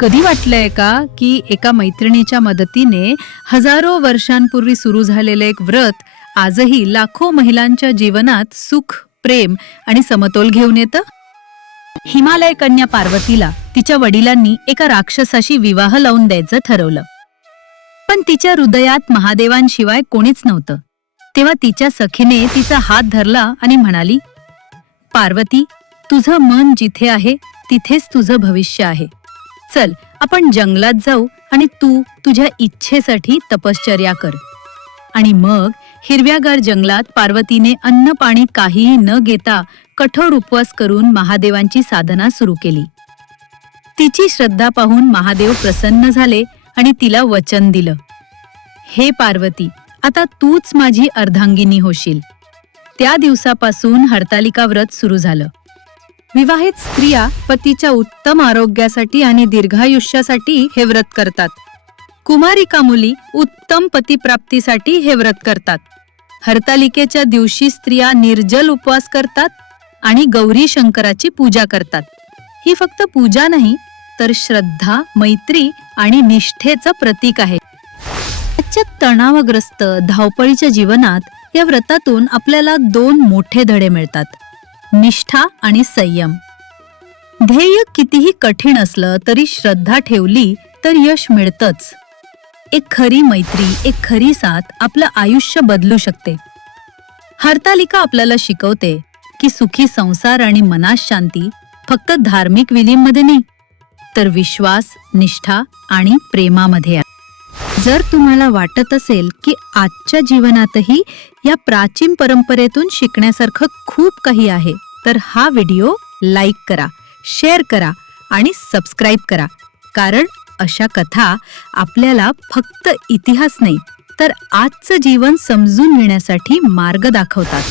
कधी वाटलंय का की एका मैत्रिणीच्या मदतीने हजारो वर्षांपूर्वी सुरू झालेलं एक व्रत आजही लाखो महिलांच्या जीवनात सुख प्रेम आणि समतोल घेऊन येतं? हिमालय कन्या पार्वतीला तिच्या वडिलांनी एका राक्षसाशी विवाह लावून द्यायचं ठरवलं. पण तिच्या हृदयात महादेवांशिवाय कोणीच नव्हतं. तेव्हा तिच्या सखीने तिचा हात धरला आणि म्हणाली पार्वती तुझं मन जिथे आहे तिथेच तुझं भविष्य आहे. चल आपण जंगलात जाऊ आणि तू तुझ्या इच्छेसाठी तपश्चर्या कर. आणि मग हिरव्यागार जंगलात पार्वतीने अन्न पाणी काहीही न घेता कठोर उपवास करून महादेवांची साधना सुरू केली. तिची श्रद्धा पाहून महादेव प्रसन्न झाले आणि तिला वचन दिलं. हे पार्वती आता तूच माझी अर्धांगिनी होशील. त्या दिवसापासून हरतालिका व्रत सुरू झालं. विवाहित स्त्रिया पतीच्या उत्तम आरोग्यासाठी आणि दीर्घायुष्यासाठी हे व्रत करतात. कुमारिका मुली उत्तम पतीप्राप्तीसाठी हे व्रत करतात. हरतालिकेच्या दिवशी स्त्रिया निर्जल उपवास करतात आणि गौरी शंकराची पूजा करतात. ही फक्त पूजा नाही तर श्रद्धा मैत्री आणि निष्ठेचं प्रतीक आहे. आजच्या तणावग्रस्त धावपळीच्या जीवनात या व्रतातून आपल्याला दोन मोठे धडे मिळतात. निष्ठा आणि संयम. ध्येय कितीही कठीण असलं तरी श्रद्धा ठेवली तर यश मिळतच. एक खरी मैत्री एक खरी साथ आपलं आयुष्य बदलू शकते. हरतालिका आपल्याला शिकवते की सुखी संसार आणि मनाशांती फक्त धार्मिक विलींमध्ये नाही तर विश्वास निष्ठा आणि प्रेमामध्ये आहे. जर तुम्हाला वाटत असेल की आजच्या जीवनातही या प्राचीन परंपरेतून शिकण्यासारखं खूप काही आहे तर हा व्हिडिओ लाईक करा शेअर करा आणि सबस्क्राईब करा. कारण अशा कथा आपल्याला फक्त इतिहास नाही तर आजचं जीवन समजून घेण्यासाठी मार्ग दाखवतात.